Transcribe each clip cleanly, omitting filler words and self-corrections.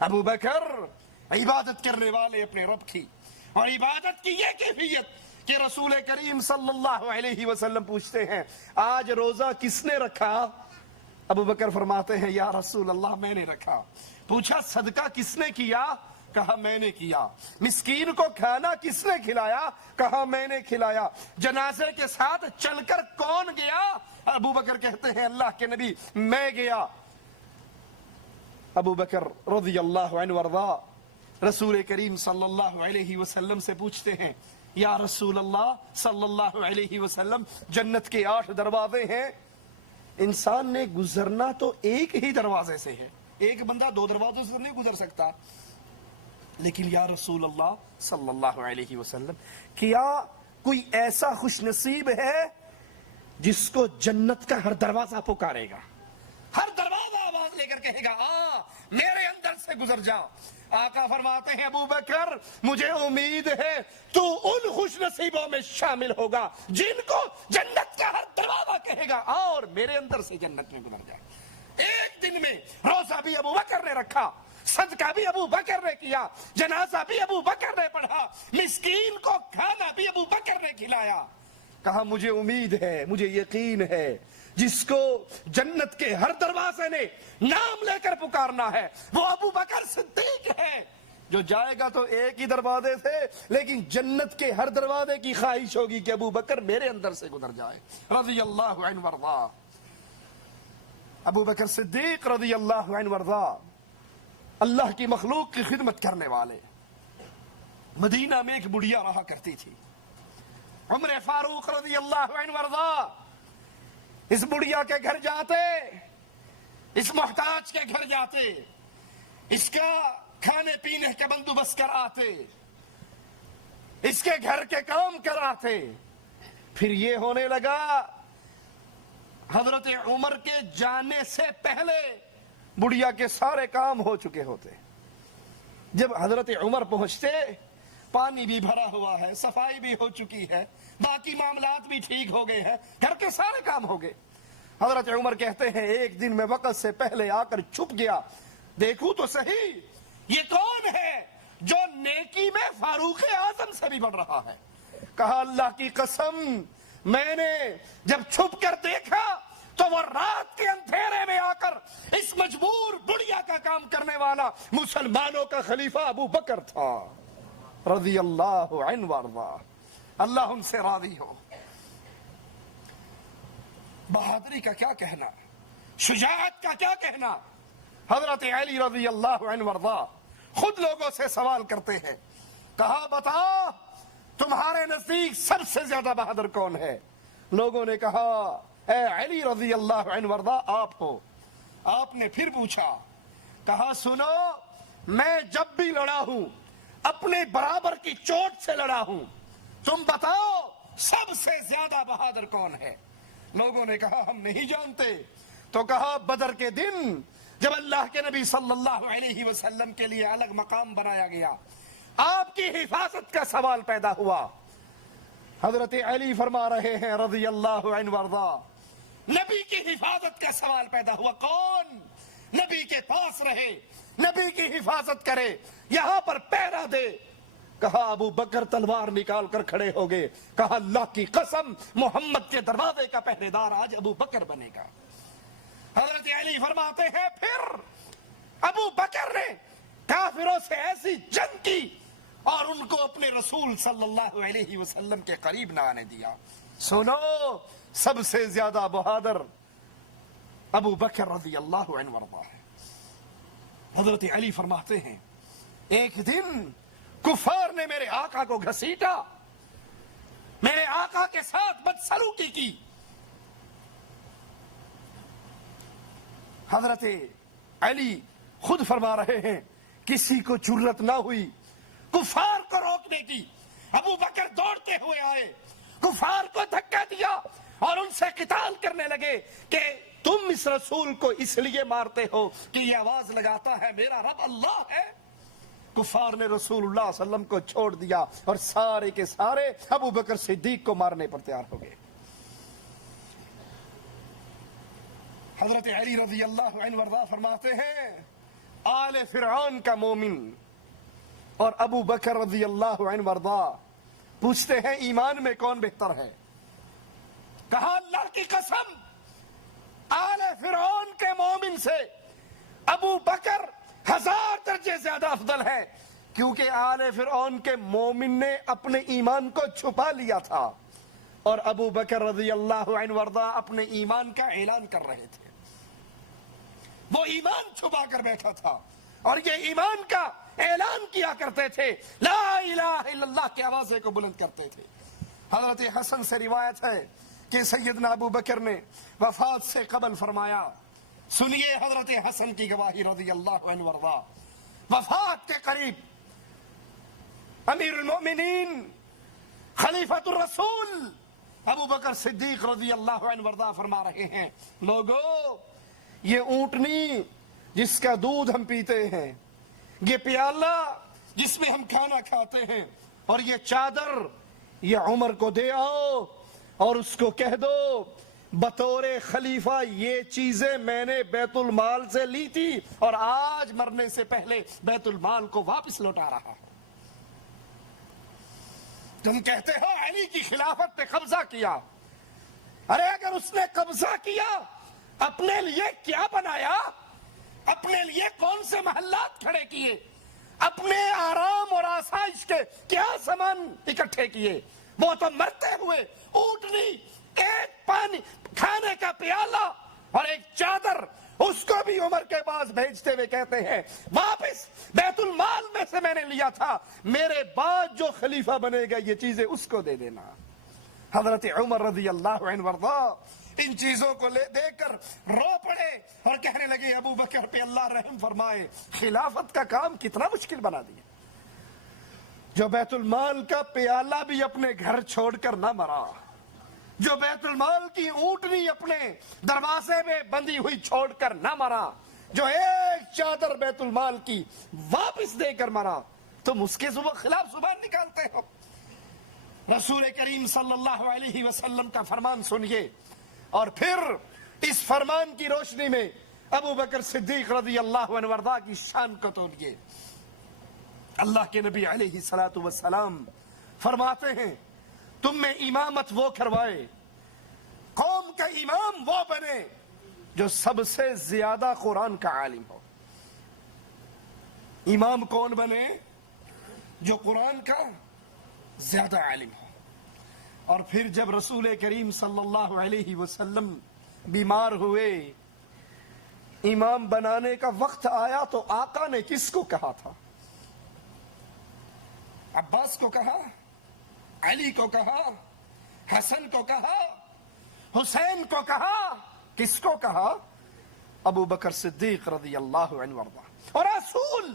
ابو بکر عبادت کرنے والے اپنے رب کی، اور عبادت کی یہ کیفیت کہ رسول کریم صلی اللہ علیہ وسلم پوچھتے ہیں آج روزہ کس نے رکھا؟ ابو بکر فرماتے ہیں یا رسول اللہ میں نے رکھا۔ پوچھا صدقہ کس نے کیا؟ کہا میں نے کیا۔ مسکین کو کھانا کس نے کھلایا؟ کہا میں نے کھلایا۔ جنازے کے ساتھ چل کر کون گیا؟ ابو بکر کہتے ہیں اللہ کے نبی میں گیا۔ ابو بکر رضی اللہ عنہ وارضا رسول کریم صلی اللہ علیہ وسلم سے پوچھتے ہیں یا رسول اللہ صلی اللہ علیہ وسلم جنت کے 8 دروازے ہیں، انسان نے گزرنا تو ایک ہی دروازے سے ہے، ایک بندہ 2 دروازوں سے نہیں گزر سکتا، لیکن یا رسول اللہ صلی اللہ علیہ وسلم کیا کوئی ایسا خوش نصیب ہے جس کو جنت کا ہر دروازہ پکارے گا، ہر دروازہ آواز لے کر کہے گا میرے اندر سے گزر جا؟ آقا فرماتے ہیں ابو بکر مجھے امید ہے تو ان خوش نصیبوں میں شامل ہوگا جن کو جنت کا ہر دروازہ کہے گا اور میرے اندر سے جنت میں گزر جائے۔ ایک دن میں روزہ بھی ابو بکر نے رکھا، صدقہ بھی ابو بکر نے کیا، جنازہ بھی ابو بکر نے پڑھا، مسکین کو کھانا بھی ابو بکر نے کھلایا۔ کہا مجھے امید ہے، مجھے یقین ہے جس کو جنت کے ہر دروازے نے نام لے کر پکارنا ہے وہ ابو بکر صدیق ہے، جو جائے گا تو ایک ہی دروازے سے لیکن جنت کے ہر دروازے کی خواہش ہوگی کہ ابو بکر میرے اندر سے گزر جائے رضی اللہ عنہ وارضا۔ ابو بکر صدیق رضی اللہ عنہ وارضا اللہ کی مخلوق کی خدمت کرنے والے۔ مدینہ میں ایک بڑھیا رہا کرتی تھی، عمر فاروق رضی اللہ عنہ وارضا اس بڑھیا کے گھر جاتے، اس محتاج کے گھر جاتے، اس کا کھانے پینے کا بندوبست کر آتے، اس کے گھر کے کام کراتے۔ پھر یہ ہونے لگا حضرت عمر کے جانے سے پہلے بڑھیا کے سارے کام ہو چکے ہوتے، جب حضرت عمر پہنچتے پانی بھی بھرا ہوا ہے، صفائی بھی ہو چکی ہے، باقی معاملات بھی ٹھیک ہو گئے ہیں، گھر کے سارے کام ہو گئے۔ حضرت عمر کہتے ہیں ایک دن میں وقت سے پہلے آ کر چھپ گیا، دیکھوں تو صحیح یہ کون ہے جو نیکی میں فاروق اعظم سے بھی بڑھ رہا ہے۔ کہا اللہ کی قسم میں نے جب چھپ کر دیکھا تو وہ رات کے اندھیرے میں آ کر اس مجبور بڑھیا کا کام کرنے والا مسلمانوں کا خلیفہ ابو بکر تھا رضی اللہ عنہ وارضا، اللہ ان سے راضی ہو۔ بہادری کا کیا کہنا، شجاعت کا کیا کہنا۔ حضرت علی رضی اللہ عنہ وارضا خود لوگوں سے سوال کرتے ہیں، کہا بتا تمہارے نزدیک سب سے زیادہ بہادر کون ہے؟ لوگوں نے کہا اے علی رضی اللہ عنہ وارضا آپ ہو۔ آپ نے پھر پوچھا، کہا سنو میں جب بھی لڑا ہوں اپنے برابر کی چوٹ سے لڑا ہوں، تم بتاؤ سب سے زیادہ بہادر کون ہے؟ لوگوں نے کہا ہم نہیں جانتے۔ تو کہا بدر کے دن جب اللہ کے نبی صلی اللہ علیہ وسلم کے لیے الگ مقام بنایا گیا، آپ کی حفاظت کا سوال پیدا ہوا۔ حضرت علی فرما رہے ہیں رضی اللہ عنہ وارضا نبی کی حفاظت کا سوال پیدا ہوا، کون نبی کے پاس رہے، نبی کی حفاظت کرے، یہاں پر پہرا دے؟ کہا ابو بکر تلوار نکال کر کھڑے ہو گئے، کہا اللہ کی قسم محمد کے دروازے کا پہرے دار آج ابو بکر بنے گا۔ حضرت علی فرماتے ہیں پھر ابو بکر نے کافروں سے ایسی جنگ کی اور ان کو اپنے رسول صلی اللہ علیہ وسلم کے قریب نہ آنے دیا۔ سنو سب سے زیادہ بہادر ابو بکر رضی اللہ عنہ وارضا ہے۔ حضرت علی فرماتے ہیں ایک دن کفار نے میرے آقا کو گھسیٹا، میرے آقا کے ساتھ بدسلوکی کی۔ حضرت علی خود فرما رہے ہیں کسی کو جرأت نہ ہوئی کفار کو روکنے کی۔ ابو بکر دوڑتے ہوئے آئے، کفار کو دھکا دیا اور ان سے قتال کرنے لگے کہ تم اس رسول کو اس لیے مارتے ہو کہ یہ آواز لگاتا ہے میرا رب اللہ ہے۔ کفار نے رسول اللہ صلی اللہ علیہ وسلم کو چھوڑ دیا اور سارے کے سارے ابو بکر صدیق کو مارنے پر تیار ہو گئے۔ حضرت علی رضی اللہ عنہ وارضا فرماتے ہیں آل فرعون کا مومن اور ابو بکر رضی اللہ عنہ وارضا پوچھتے ہیں ایمان میں کون بہتر ہے؟ کہا اللہ کی قسم آل فرعون کے مومن سے ابو بکر 1000 درجے زیادہ افضل ہے، کیونکہ آل فرعون کے مومن نے اپنے ایمان کو چھپا لیا تھا اور ابو بکر رضی اللہ عنہ وارضا اپنے ایمان کا اعلان کر رہے تھے۔ وہ ایمان چھپا کر بیٹھا تھا اور یہ ایمان کا اعلان کیا کرتے تھے، لا الہ الا اللہ کی آوازیں کو بلند کرتے تھے۔ حضرت حسن سے روایت ہے کہ سیدنا ابو بکر نے وفات سے قبل فرمایا، سنیے حضرت حسن کی گواہی رضی اللہ عنہ وارضا، وفات کے قریب امیر المؤمنین خلیفۃ الرسول ابو بکر صدیق رضی اللہ عنہ وارضا فرما رہے ہیں، لوگو یہ اونٹنی جس کا دودھ ہم پیتے ہیں، یہ پیالہ جس میں ہم کھانا کھاتے ہیں، اور یہ چادر یہ عمر کو دے آؤ اور اس کو کہہ دو بطور خلیفہ یہ چیزیں میں نے بیت المال سے لی تھی اور آج مرنے سے پہلے بیت المال کو واپس لوٹا رہا ہے۔ تم کہتے ہو علی کی خلافت پہ قبضہ کیا، ارے اگر اس نے قبضہ کیا اپنے لیے کیا بنایا؟ اپنے لیے کون سے محلات کھڑے کیے؟ اپنے آرام اور آسائش کے کیا سامان اکٹھے کیے؟ وہ تو مرتے ہوئے اونٹنی، ایک پانی کھانے کا پیالہ اور ایک چادر، اس کو بھی عمر کے پاس بھیجتے ہوئے کہتے ہیں واپس بیت المال میں سے میں نے لیا تھا، میرے بعد جو خلیفہ بنے گا یہ چیزیں اس کو دے دینا۔ حضرت عمر رضی اللہ عنہ وارضا ان چیزوں کو دیکھ کر رو پڑے اور کہنے لگے ابو بکر پہ اللہ رحم فرمائے، خلافت کا کام کتنا مشکل بنا دیا، جو بیت المال کا پیالہ بھی اپنے گھر چھوڑ کر نہ مرا، جو بیت المال کی اونٹنی اپنے دروازے میں بندی ہوئی چھوڑ کر نہ مرا، جو ایک چادر بیت المال کی واپس دے کر مرا، تم اس کے خلاف زبان نکالتے ہو۔ رسول کریم صلی اللہ علیہ وسلم کا فرمان سنیے اور پھر اس فرمان کی روشنی میں ابو بکر صدیق رضی اللہ عنہ وارضا کی شان کو تولیے۔ اللہ کے نبی علیہ الصلوۃ والسلام فرماتے ہیں تم میں امامت وہ کروائے، قوم کا امام وہ بنے جو سب سے زیادہ قرآن کا عالم ہو۔ امام کون بنے؟ جو قرآن کا زیادہ عالم ہو۔ اور پھر جب رسول کریم صلی اللہ علیہ وسلم بیمار ہوئے، امام بنانے کا وقت آیا تو آقا نے کس کو کہا تھا؟ عباس کو کہا، علی کو کہا، حسن کو کہا، حسین کو کہا، کس کو کہا؟ ابو بکر صدیق رضی اللہ عنہ وارضا۔ اور رسول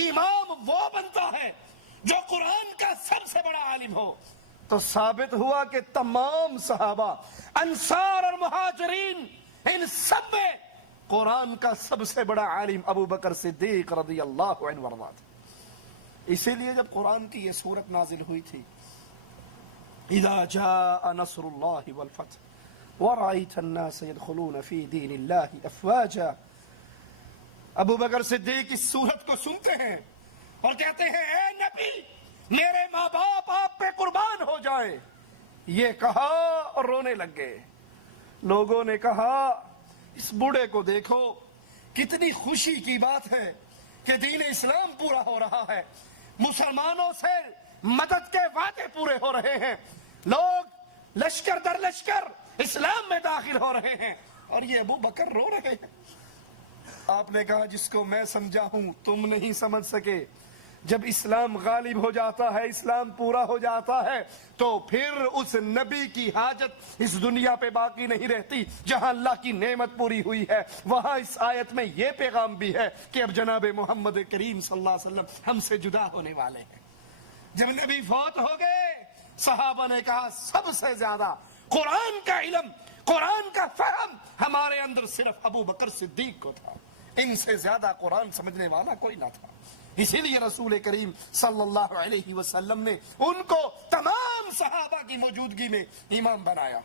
امام وہ بنتا ہے جو قرآن کا سب سے بڑا عالم ہو۔ تو ثابت ہوا کہ تمام صحابہ، انصار اور مہاجرین، ان سب میں قرآن کا سب سے بڑا عالم ابو بکر صدیق رضی اللہ عنہ وارضا تھا۔ اسی لیے جب قرآن کی یہ سورت نازل ہوئی تھی، اذا جاء نصر اللہ والفتح ورأيت الناس يدخلون في دين الله افواجا، ابو بکر صدیق اس سورت کو سنتے ہیں اور کہتے ہیں اے نبی میرے ماں باپ آپ پہ قربان ہو جائے۔ یہ کہا اور رونے لگ گئے۔ لوگوں نے کہا اس بوڑھے کو دیکھو، کتنی خوشی کی بات ہے کہ دین اسلام پورا ہو رہا ہے، مسلمانوں سے مدد کے وعدے پورے ہو رہے ہیں، لوگ لشکر در لشکر اسلام میں داخل ہو رہے ہیں، اور یہ ابو بکر رو رہے ہیں۔ آپ نے کہا جس کو میں سمجھا ہوں تم نہیں سمجھ سکے۔ جب اسلام غالب ہو جاتا ہے، اسلام پورا ہو جاتا ہے، تو پھر اس نبی کی حاجت اس دنیا پہ باقی نہیں رہتی۔ جہاں اللہ کی نعمت پوری ہوئی ہے وہاں اس آیت میں یہ پیغام بھی ہے کہ اب جناب محمد کریم صلی اللہ علیہ وسلم ہم سے جدا ہونے والے ہیں۔ جب نبی فوت ہو گئے، صحابہ نے کہا سب سے زیادہ قرآن کا علم، قرآن کا فہم ہمارے اندر صرف ابو بکر صدیق کو تھا، ان سے زیادہ قرآن سمجھنے والا کوئی نہ تھا۔ اسی لیے رسول کریم صلی اللہ علیہ وسلم نے ان کو تمام صحابہ کی موجودگی میں امام بنایا۔